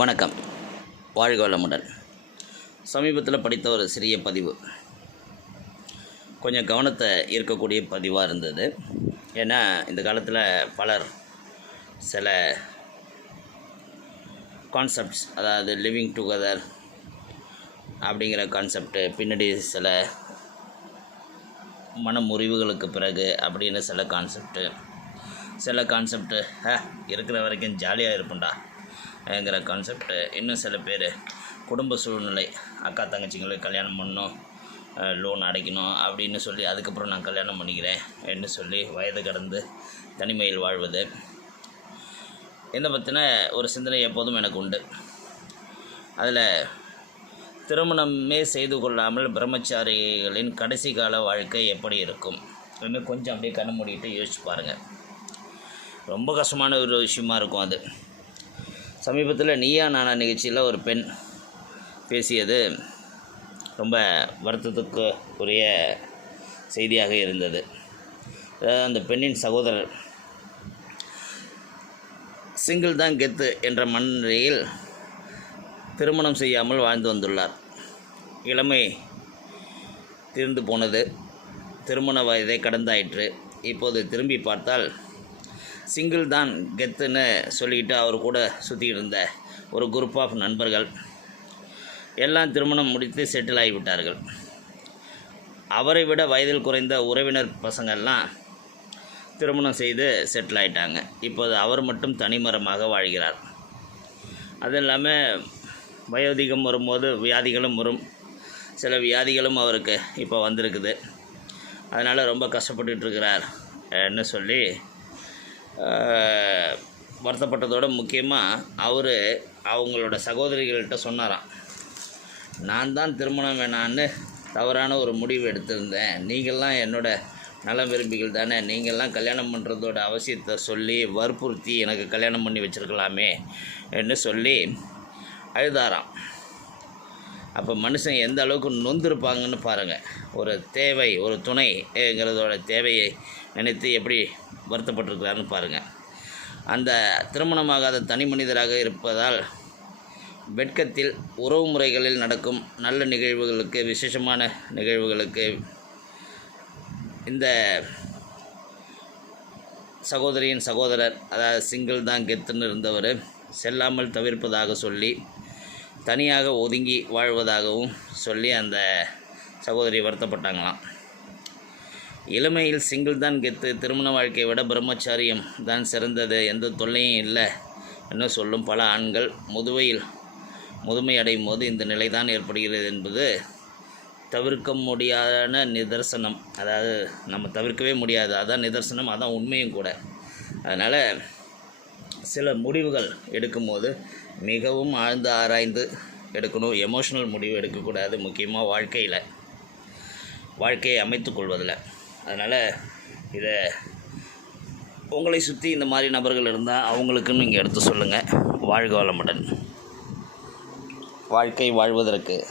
வணக்கம். வாழ்க வளமுடன். சமீபத்தில் படித்த ஒரு சிறிய பதிவு. கொஞ்சம் கவனத்தை ஈர்க்கக்கூடிய பதிவாக இருந்தது. ஏன்னா இந்த காலத்தில் பலர் சில கான்செப்ட்ஸ் அதாவது லிவிங் டுகெதர் அப்படிங்கிற கான்செப்ட்டு பின்னாடி சில மன முறிவுகளுக்கு பிறகு அப்படின்னு சில கான்செப்ட்டு சில கான்செப்ட்டு இருக்கிற வரைக்கும் ஜாலியாக இருப்பேன்டா. ங்கிற கான்செப்ட்டு இன்னும் சில பேர் குடும்ப சூழ்நிலை அக்கா தங்கச்சிங்களுக்கு கல்யாணம் பண்ணணும் லோன் அடைக்கணும் அப்படின்னு சொல்லி அதுக்கப்புறம் நான் கல்யாணம் பண்ணிக்கிறேன் என்று சொல்லி வயது கடந்து தனிமையில் வாழ்வது. இதை பற்றின ஒரு சிந்தனை எப்போதும் எனக்கு உண்டு. அதில் திருமணமே செய்து கொள்ளாமல் பிரம்மச்சாரிகளின் கடைசி கால வாழ்க்கை எப்படி இருக்கும் இன்னும் கொஞ்சம் அப்படியே கண்ணு மூடிட்டு யோசிச்சு பாருங்கள் ரொம்ப கஷ்டமான ஒரு விஷயமா இருக்கும் அது. சமீபத்தில் நீயா நானா நிகழ்ச்சியில் ஒரு பெண் பேசியது ரொம்ப வருத்தத்துக்கு உரிய செய்தியாக இருந்தது. அதாவது அந்த பெண்ணின் சகோதரர் சிங்கிள் தான் கெத்து என்ற மனநிலையில் திருமணம் செய்யாமல் வாழ்ந்து வந்துள்ளார். இளமை தீர்ந்து போனது. திருமண வயதை கடந்தாயிற்று. இப்போது திரும்பி பார்த்தால் சிங்கிள் தான் கெத்துன்னு சொல்லிக்கிட்டு அவர் கூட சுற்றிக்கிட்டு இருந்த ஒரு குரூப் ஆஃப் நண்பர்கள் எல்லாம் திருமணம் முடித்து செட்டில் ஆகிவிட்டார்கள் அவரை விட வயதில் குறைந்த உறவினர் பசங்கள்லாம் திருமணம் செய்து செட்டில் ஆகிட்டாங்க இப்போது அவர் மட்டும் தனிமரமாக வாழ்கிறார். அது இல்லாமல் வயோதிகம் வரும்போது வியாதிகளும் வரும். சில வியாதிகளும் அவருக்கு இப்போ வந்திருக்குது. அதனால் ரொம்ப கஷ்டப்பட்டுருக்கிறார் சொல்லி வருத்தப்பட்டதோட முக்கியமாக அவர் அவங்களோட சகோதரிகள்கிட்ட சொன்னாராம். நான் தான் திருமணம் வேணான்னு தவறான ஒரு முடிவு எடுத்திருந்தேன். நீங்கள்லாம் என்னோட நல விரும்பிகள் தானே. நீங்கள்லாம் கல்யாணம் பண்ணுறதோட அவசியத்தை சொல்லி வற்புறுத்தி எனக்கு கல்யாணம் பண்ணி வச்சுருக்கலாமே என்று சொல்லி அழுதாராம். அப்போ மனுஷன் எந்த அளவுக்கு நொந்திருப்பாங்கன்னு பாருங்கள் ஒரு தேவை ஒரு துணைங்கிறதோட தேவையை நினைத்து எப்படி வருத்தப்பட்டிருக்கிறாருன்னு பாருங்கள் அந்த திருமணமாகாத தனி மனிதராக இருப்பதால் வெட்கத்தில் உறவு முறைகளில் நடக்கும் நல்ல நிகழ்வுகளுக்கு விசேஷமான நிகழ்வுகளுக்கு இந்த சகோதரியின் சகோதரர் அதாவது சிங்கிள் தான் கெத்துன்னு இருந்தவர் செல்லாமல் தவிர்ப்பதாக சொல்லி தனியாக ஒதுங்கி வாழ்வதாகவும் சொல்லி அந்த சகோதரி வருத்தப்பட்டாங்களாம். இளமையில் சிங்கிள் தான் கெத்து திருமண வாழ்க்கையை விட பிரம்மச்சாரியம் தான் சிறந்தது எந்த தொல்லையும் இல்லை என்று சொல்லும் பல ஆண்கள் முதுமையில் முதுமை அடையும் போது இந்த நிலை தான் ஏற்படுகிறது என்பது தவிர்க்க முடியாத நிதர்சனம். அதாவது நம்ம தவிர்க்கவே முடியாது. அதான் நிதர்சனம் அதான் உண்மையும் கூட. அதனால் சில முடிவுகள் எடுக்கும்போது மிகவும் ஆழ்ந்து ஆராய்ந்து எடுக்கணும். எமோஷனல் முடிவு எடுக்கக்கூடாது முக்கியமாக வாழ்க்கையில். வாழ்க்கையை அமைத்துக்கொள்வதில் அதனால் இதை உங்களை சுற்றி இந்த மாதிரி நபர்கள் இருந்தால் அவங்களுக்குன்னு நீங்கள் எடுத்து சொல்லுங்கள் வாழ்க வளமுடன். வாழ்க்கை வாழ்வதற்கு.